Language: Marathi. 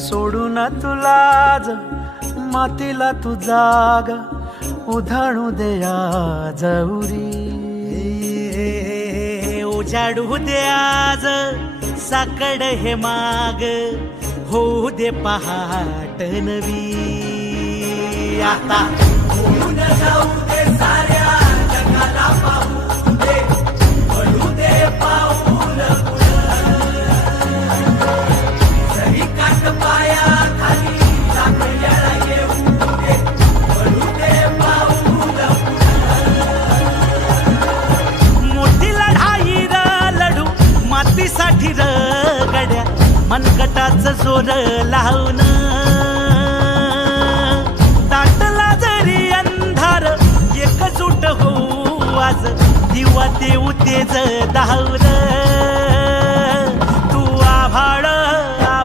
सोडून तुला आज मातीला तू जाग उधाणू दे आज उरी. उजाडू दे आज साकड हे माग होऊ दे पहाट नवी. आता होऊन जाऊ दे साऱ्या जगाला पाहू दे पडू दे पाऊल सही काट पाया खाली सापड्याला येऊ दे पडू दे पाऊल. मोठी लढाई र लढू मातीसाठी र गड्या मनगटाचं जोर लावून. दाटला जरी अंधार एकजूट होऊ आज दिवा देऊ तेज धावलं. तू आभाळ